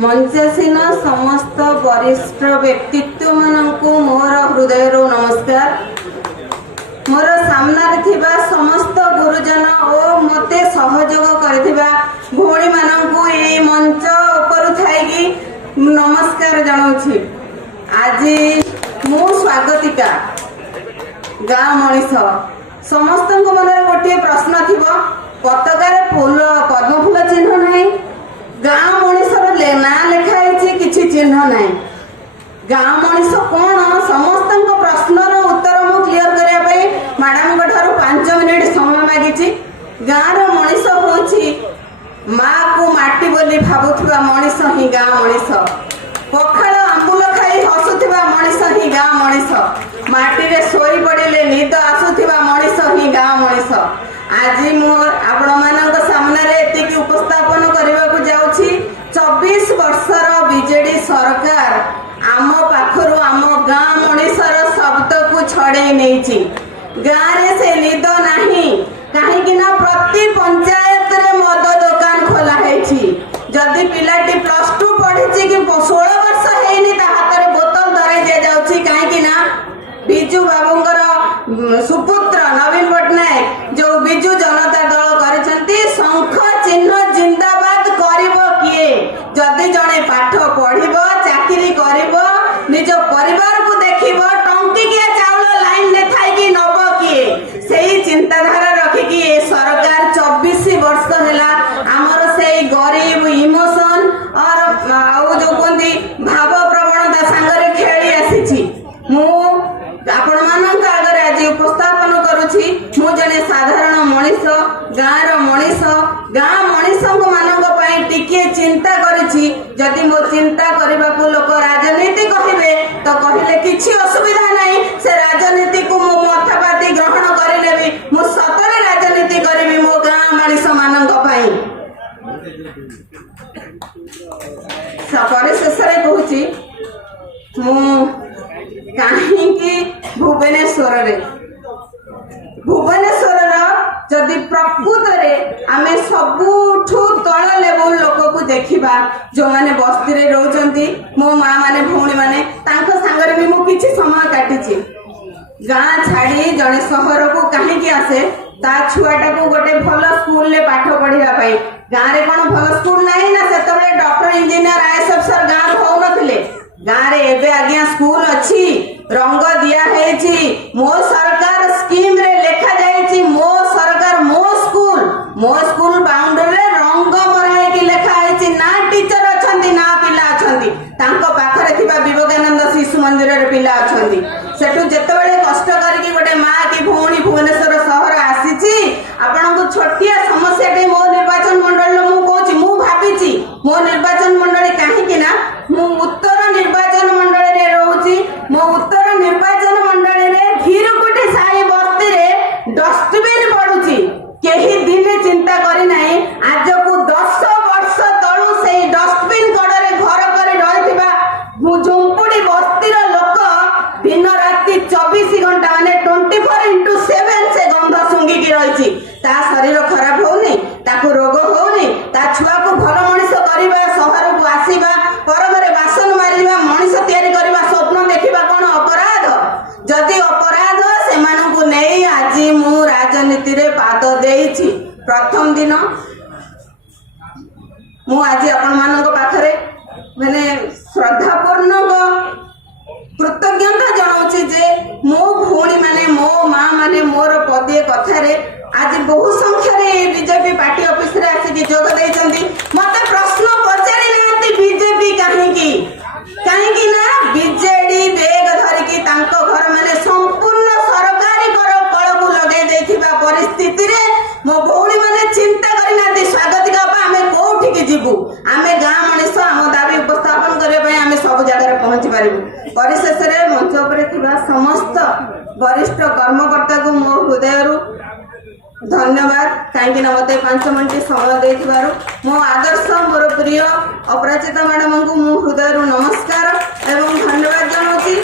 मंचासीन समस्त वरिष्ठ व्यक्तित्व मानू मोर हृदय नमस्कार। मोर सामने थिबा समस्त गुरुजन और मते सहयोग करथिबा भौणी मानू ए मंच ऊपर थाई नमस्कार जनाउछि। आज मु स्वागतिका गाँ मनीष समस्त मन गोटे प्रश्न थी पताकार फूल पद्म फूल चिन्ह ना गाँ मनीषर ना लिखाई किसी चिन्ह ना गाँ मनीष कौन समस्त प्रश्नर उत्तर मु क्लियर करने मैडम ठार 5 मिनिट समय मागी। गाँव मनीष हूँ माँ को माटी बोली भावुवा मनीष ही गाँ मनीष पखाल आंबुल खाई हसुवा मनीष ही गाँ मनीष माटी रे सोई पड़े निद आसुवा मनीष ही गाँ मनीष। आज आपण मान सामने एतिकी उपस्थापन करने को जाऊँगी 24 वर्षर बीजेडी सरकार आम पाखर आम गाँ मनीषर शब्द को छड़े नहीं गाँव में से निद नहीं कहीं प्रति पंचायत रे मद दुकान खोला है। जदि पिलाटी +2 पढ़ी कि 16 वर्ष है हाथ में बोतल धराई दि जाऊँगी कहीं विजु बाबूंकर सुपुत्र नवीन पट्टनायक जो विजु जनता दल करछंती शंख चिन्ह जिंदाबाद करिवो किए जदि जणे पाठ पढ़िबो चाकरी करिवो निज परिवार को देखिबो टंकिकिया चाउल लाइन ने थाई कि नबो किए सेही चिंताधारा रखी कि ए सरकार 24 वर्ष हैला हमर सेही गरीब इमोशन और आउ जो कोंदी भाव प्रवणता संगरे खेली आसीछि। मु आपण मानक आगे आज उपस्थापन करुछि मु जने साधारण मनीष गाँव मनीष गाँ मनीष मानक पई टिके चिंता करिछि। जदि मो चिंता करबा को लोक राजनीति कहिबे तो कहिले किछि असुविधा नाही से राजनीति को मो मथापाती ग्रहण करिलेबी मु सतरे राजनीति करबी मो गाँ मनीष मानक पई। सपरे शेषरे कहूछि मु कहीं भुवनेश्वर जदि प्रकृत आम सबुठू तल लेवल लोक को देखा जो मैंने बस्ती रे रोचंती मो माँ माने भौणी माने तांको सांगरे भी मु किछि समय काटिछि। गाँ छाड़ी जड़े सहर को कहीं आसे ता छुआटा को गोटे भल स्कूल ले पाठ पढ़िबा पई गाँ रे कोन भल स्कूल नाही ना सेतबे डॉक्टर इंजीनियर आईएएस अफसर गाँ हो नथिले गाँ रे एबे आज्ञा स्कूल अच्छी रंग दिया है मो सरकार स्कीम रे लेखा जाइछि मो सरकार मो स्कूल बाउंड्री रे रंग मराई की लेखा है ना टीचर अछंती ना पिला अछंती तांको पाखरे थिबा विवेकानंद शिशु मंदिर रे पिला अछंती सेठु जेतेबेले कष्ट करके गोटे माँ की भौणी भुवनेश्वर शहर आसीछि आपन को छोटिया समस्या टे मो निर्वाचन मंडल मु कहूछि मु भाबिछि मो निर्वाचन मंडल काहे कि ना मु उत्तर निर्वाचन मंडल रे रहूछि मो उत्तर निर्वाचन मंडल रे घिरकुटी साई बस्ती रे डस्टबिन पड़ुछि केही दिने चिंता करी नाही आज को 10 वर्ष तळु सेही डस्टबिन कड़े घर करे रहिथिबा झुंपुड़ी बस्तीर लोक दिन राति 24 घंटा माने 24x7 से गंध सुंगी की रही ता शरीर खराब होनी ताको रोग होनी ता छुआ को भल मनीष करबा शहर को आसीबा परमरे बासन मारिबा मनीष तैयारी करबा स्वप्न देखिबा कोन अपराध जदि अपराध से मानन को नै आज मु राजनीति रे पाद देइछि। प्रथम दिन मु आज आपण मानन पाखरे माने श्रद्धापूर्ण कृतज्ञता जनाऊँगी जे मो भौणी माने मो माँ माने मोर पदे कथारे आज बहु संख्यारे बीजेपी पार्टी ऑफिस रे आसी जोग देइचंती मते प्रश्न पचारि नांती बीजेपी काहेकि ना बीजेडी बेग धरिकी तांको घर माने संपूर्ण सरकारी कल को लगे देथिबा परिस्थिति रे मो भौणी माने चिंता करि नांती स्वागतिका आमे कोठी की जीवु आमे गाँ मनीष आम दाबी उपस्थापन करबा आमे सब जगह पहुंची पारिबु। परिशेष रे मंच उपरे थिबा समस्त वरिष्ठ कर्मकर्ता को मो हृदय धन्यवाद कहीं मत 5 मिनिट समय देथिबारु मो आदर्श मोर प्रिय अपराजिता मैडम को मो हृदय नमस्कार एवं धन्यवाद जनाऊँगी।